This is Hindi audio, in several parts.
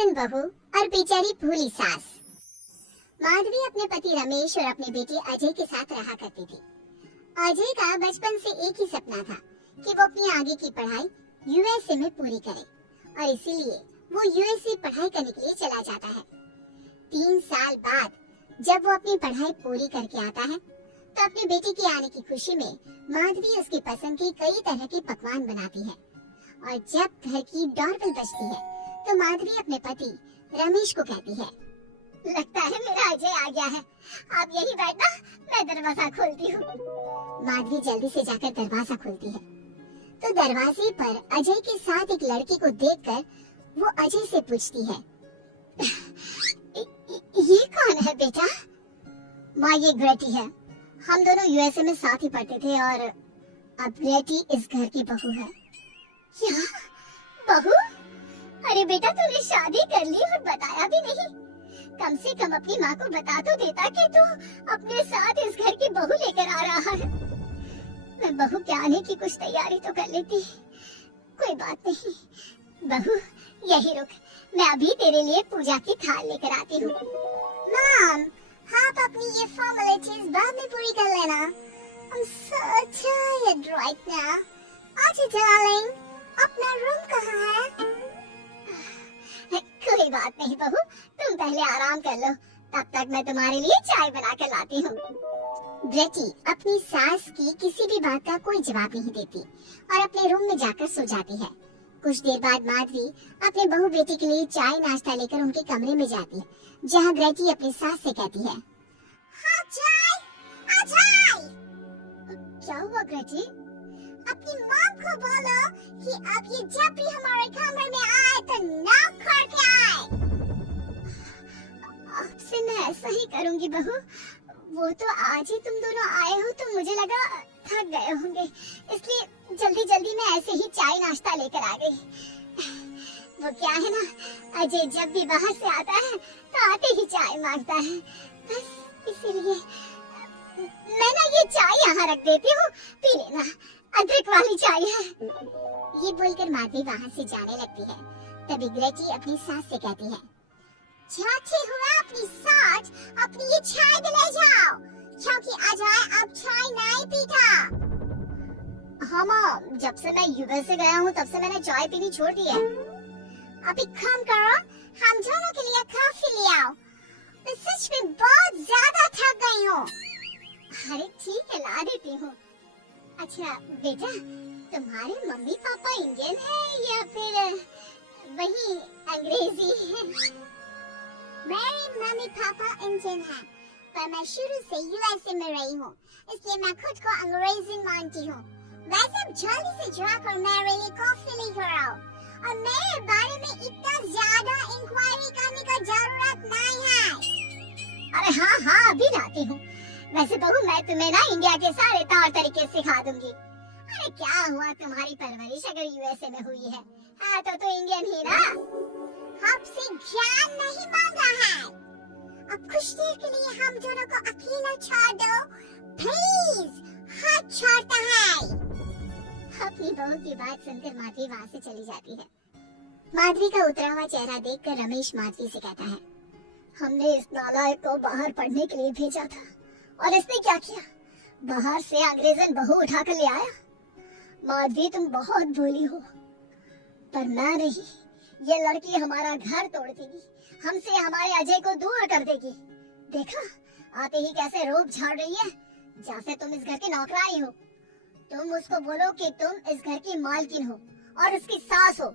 अंग्रेजन बहू और बेचारी भोली सास। माधवी अपने पति रमेश और अपने बेटे अजय के साथ रहा करती थी। अजय का बचपन से एक ही सपना था कि वो अपनी आगे की पढ़ाई यूएसए में पूरी करे और इसीलिए वो यूएसए पढ़ाई करने के लिए चला जाता है। 3 साल बाद जब वो अपनी पढ़ाई पूरी करके आता है तो अपनी बेटी के आने की खुशी में माधवी उसकी पसंद के कई तरह के पकवान बनाती है और जब घर की डोरबेल बजती है तो माधवी अपने पति रमेश को कहती है, लगता है मेरा अजय आ गया है, आप यही बैठना, मैं दरवाजा खोलती हूँ। माधवी जल्दी से जाकर दरवाजा खोलती है तो दरवाजे पर अजय के साथ एक लड़की को देखकर वो अजय से पूछती है, ये कौन है बेटा? माँ, ये ग्रेटी है। हम दोनों यूएसए में साथ ही पढ़ते थे और अब ग्रेटी इस घर की बहू है। क्या बहू? अरे बेटा, तूने शादी कर ली और बताया भी नहीं। कम से कम अपनी माँ को बता तो देता कि तू अपने साथ इस घर की बहू लेकर आ रहा है। मैं बहू के आने की कुछ तैयारी तो कर लेती। कोई बात नहीं बहू, यही रुक, मैं अभी तेरे लिए पूजा की थाल लेकर आती हूँ। मॉम, आप अपनी ये फॉर्मेलिटीज बाद में पूरी कर लेना। I'm so tired right now. आजी डार्लिंग, अपना रूम कहाँ है? कोई बात नहीं बहू, तुम पहले आराम कर लो, तब तक मैं तुम्हारे लिए चाय बना कर लाती हूँ। ग्रेटी अपनी सास की किसी भी बात का कोई जवाब नहीं देती और अपने रूम में जाकर सो जाती है। कुछ देर बाद माधवी अपने बहू बेटी के लिए चाय नाश्ता लेकर उनके कमरे में जाती है, जहाँ ग्रेटी अपनी सास से कहती है, हाँ चाय, आ चाय। क्या हुआ ग्रेटी? अपनी मॉम को बोलो कि अब ये जब भी हमारे कमरे में आए तो नॉक करके आए। आपसे मैं ऐसा ही करूँगी बहू। वो तो आज ही तुम दोनों आए हो तो मुझे लगा थक गए होंगे, इसलिए जल्दी जल्दी मैं ऐसे ही चाय नाश्ता लेकर आ गई। वो क्या है ना, अजय जब भी बाहर से आता है तो आते ही चाय मांगता है, बस इसीलिए मैं ना ये चाय यहाँ रख देती हूँ, पी लेना, अदरक वाली चाय है। ये बोलकर माधवी वहाँ से जाने लगती है। तभी ग्रेटी अपनी सास से कहती है, जाते हुए अपनी सास अपनी ये चाय भी ले जाओ, क्योंकि अजय अब चाय नहीं पीता। हाँ माँ, जब से मैं यूएस से गया हूँ तब से मैंने चाय पीनी छोड़ दी है। अभी काम करो, हम दोनों के लिए कॉफी ले आओ, मैं सच में बहुत ज्यादा थक गई हूँ। अरे ठीक है, ला देती हूँ। अच्छा बेटा, तुम्हारे मम्मी पापा इंडियन है या फिर वही अंग्रेजी है? मेरे मम्मी पापा इंडियन है, पर मैं शुरू से यूएसए में रही हूँ, इसलिए मैं खुद को अंग्रेजी मानती हूँ। वैसे जल्दी से जाकर मेरे लिए कॉफी लेकर आओ और मेरे बारे में इतना ज्यादा इंक्वायरी करने का जरूरत नहीं है। अरे हाँ हाँ, अभी लाती हूँ। वैसे बहू, मैं तुम्हें ना इंडिया के सारे तौर तरीके सिखा दूंगी। अरे क्या हुआ, तुम्हारी परवरिश अगर यूएसए में हुई है हाँ तो इंडियन ही ना। आपसे ज्ञान नहीं मांगा है, अब कुछ देर के लिए हम दोनों को अकेला छोड़ दो प्लीज, हाथ छोड़ता है। अपनी बहू की बात सुनकर माधवी वहाँ से चली जाती है। माधवी का उतरा हुआ चेहरा देखकर रमेश माधवी से कहता है, हमने इस नालायक को बाहर पढ़ने के लिए भेजा था और इसने क्या किया, बाहर से अंग्रेजन बहू उठाकर ले आया। माधवी, तुम बहुत भोली हो, पर मैं नहीं, ये लड़की हमारा घर तोड़ देगी, हमसे हमारे अजय को दूर कर देगी। देखा आते ही कैसे रूप झाड़ रही है, जैसे तुम इस घर की नौकरानी हो। तुम उसको बोलो कि तुम इस घर की मालकिन हो और उसकी सास हो,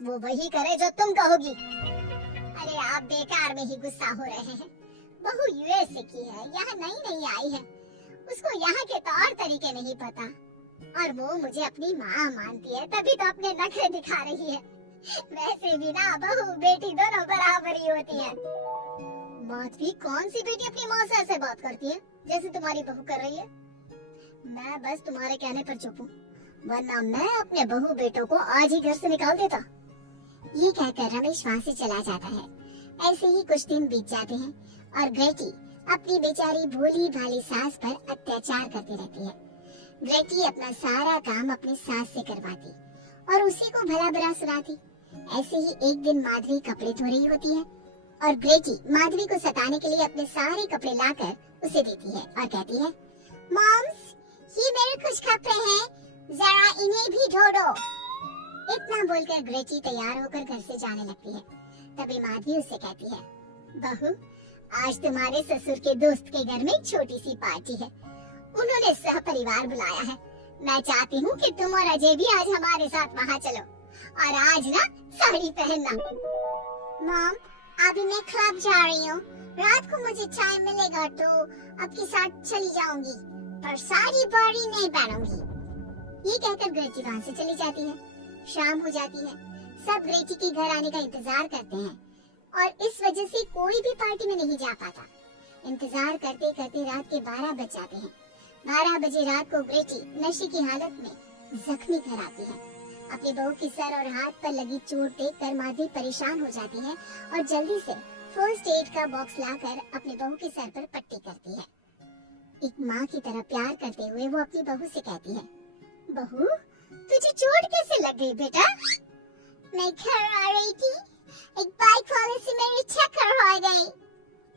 वो वही करे जो तुम कहोगी। अरे आप बेकार में ही गुस्सा हो रहे हैं, बहू यूएसए की है, यहाँ नई आई है, उसको यहाँ के तौर तरीके नहीं पता और वो मुझे अपनी माँ मानती है, तभी तो अपने नखरे दिखा रही है। वैसे भी ना बहू बेटी दोनों बराबर ही होती है। माधवी, कौन सी बेटी अपनी माँ से ऐसे बात करती है जैसे तुम्हारी बहू कर रही है? मैं बस तुम्हारे कहने पर चुप हूँ, वरना मैं अपने बहू बेटों को आज ही घर से निकाल देता। ये कहकर रमेश वहाँ से चला जाता है। ऐसे ही कुछ दिन बीत जाते हैं और ग्रेटी अपनी बेचारी भोली भाली सास पर अत्याचार करती रहती है। ग्रेटी अपना सारा काम अपनी सास से करवाती और उसी को भला बुरा सुनाती। ऐसे ही एक दिन माधवी कपड़े धो रही होती है और ग्रेटी माधवी को सताने के लिए अपने सारे कपड़े लाकर उसे देती है और कहती है, मॉम्स, ये मेरे कुछ कपड़े हैं, जरा इन्हें भी धो दो। इतना बोलकर ग्रेटी तैयार होकर घर से जाने लगती है। तभी माधवी उससे कहती है, बहू, आज तुम्हारे ससुर के दोस्त के घर में छोटी सी पार्टी है। उन्होंने सह परिवार बुलाया है। मैं चाहती हूँ कि तुम और अजय भी आज हमारे साथ वहाँ चलो और आज ना साड़ी पहनना। मॉम, अभी मैं क्लब जा रही हूँ, रात को मुझे टाइम मिलेगा तो आपके साथ चली जाऊंगी, पर साड़ी बड़ी नहीं पहनूंगी। ये कहकर ग्रेटी वहाँ से चली जाती है। शाम हो जाती है। सब ग्रेटी के घर आने का इंतजार करते हैं और इस वजह से कोई भी पार्टी में नहीं जा पाता। इंतजार करते करते रात के 12 बज जाते हैं। 12 बजे रात को ग्रेटी नशे की हालत में जख्मी घर आती है। अपनी बहू की सर और हाथ पर लगी चोट देखकर माधवी परेशान हो जाती है और जल्दी से फर्स्ट एड का बॉक्स लाकर अपनी बहू के सर पर पट्टी करती है। एक माँ की तरह प्यार करते हुए वो अपनी बहू से कहती है, बहू, तुझे चोट कैसे लग गई बेटा? मैं घर आ रही थी, एक बाइक वाले से मेरी चक्कर हो गई।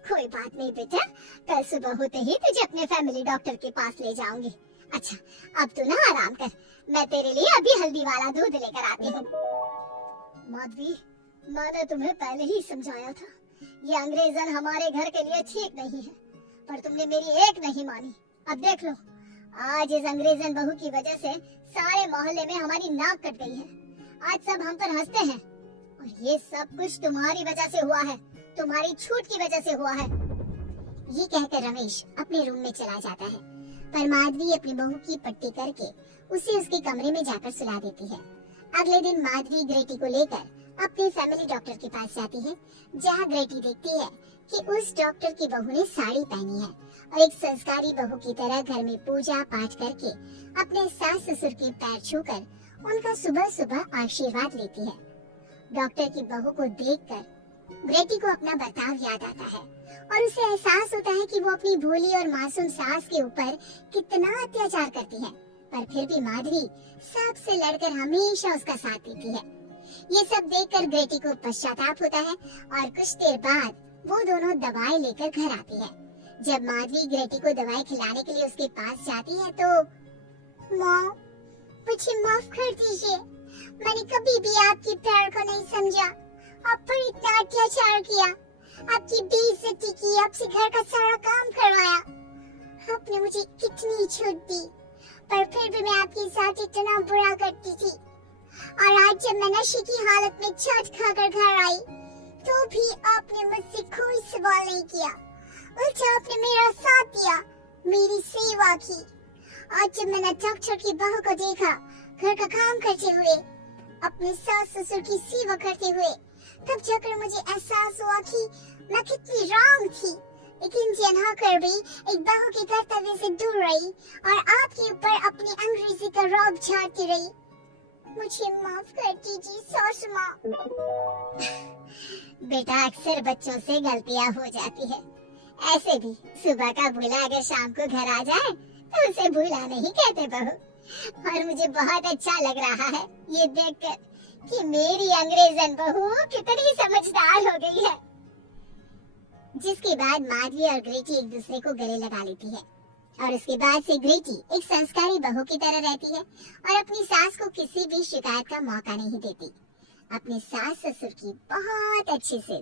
कोई बात नहीं बेटा, कल सुबह होते ही तुझे अपने फैमिली डॉक्टर के पास ले जाऊंगी। अच्छा, अब तू ना आराम कर, मैं तेरे लिए अभी हल्दी वाला दूध लेकर आती हूँ। माधवी, मैंने तुम्हें पहले ही समझाया था, ये अंग्रेजन हमारे घर के लिए ठीक नहीं है, पर तुमने मेरी एक नहीं मानी। अब देख लो, आज इस अंग्रेजन बहू की वजह से सारे मोहल्ले में हमारी नाक कट गई है। आज सब हम पर हंसते हैं और ये सब कुछ तुम्हारी वजह से हुआ है, तुम्हारी छूट की वजह से हुआ है। ये कहकर रमेश अपने रूम में चला जाता है, पर माधवी अपनी बहू की पट्टी करके उसे उसके कमरे में जाकर सुला देती है। अगले दिन माधवी ग्रेटी को लेकर अपने फैमिली डॉक्टर के पास जाती है, जहाँ ग्रेटी देखती है कि उस डॉक्टर की बहू ने साड़ी पहनी है और एक संस्कारी बहू की तरह घर में पूजा पाठ करके अपने सास ससुर के पैर छूकर उनका सुबह सुबह आशीर्वाद लेती है। डॉक्टर की बहू को देखकर ग्रेटी को अपना बर्ताव याद आता है और उसे एहसास होता है कि वो अपनी भोली और मासूम सास के ऊपर कितना अत्याचार करती है, पर फिर भी माधवी सबसे लड़कर हमेशा उसका साथ देती है। ये सब देखकर ग्रेटी को पश्चाताप होता है और कुछ देर बाद वो दोनों दवाई लेकर घर आती है। जब माधवी ग्रेटी को दवाई खिलाने के लिए उसके पास जाती है तो, माँ, मुझे माफ कर दीजिए, मैंने कभी भी आपके प्यार को नहीं समझा, आप पर इतना अत्याचार किया, आपकी बेइज्जती की, आपसे घर का सारा काम करवाया। आपने मुझे कितनी छूट दी, पर फिर भी मैं आपके साथ इतना बुरा करती थी। और आज जब मैं नशे की हालत में चाट खाकर घर आई तो भी आपने मुझसे कोई सवाल नहीं किया, उल्टा आपने मेरा साथ दिया, मेरी सेवा की। आज जब मैंने डॉक्टर की बहू को देखा घर का काम करते हुए, अपने सास ससुर की सेवा करते हुए, तब जाकर मुझे एहसास हुआ कि मैं कितनी रॉन्ग थी। एक इंडियन होकर भी एक बहू के कर्तव्य से दूर रही और आपके ऊपर अपनी अंग्रेजी का रौब झाड़ती रही। मुझे माफ कर दीजिए सासू माँ। बेटा, अक्सर बच्चों से गलतियाँ हो जाती है। ऐसे भी सुबह का भूला अगर शाम को घर आ जाए तो उसे भूला नहीं कहते बहू। और मुझे बहुत अच्छा लग रहा है ये देखकर कि मेरी अंग्रेजन बहू कितनी समझदार हो गई है। जिसके बाद माधवी और ग्रेटी एक दूसरे को गले लगा लेती है और उसके बाद से ग्रेटी एक संस्कारी बहू की तरह रहती है और अपनी सास को किसी भी शिकायत का मौका नहीं देती। अपने सास ससुर की बहुत अच्छे से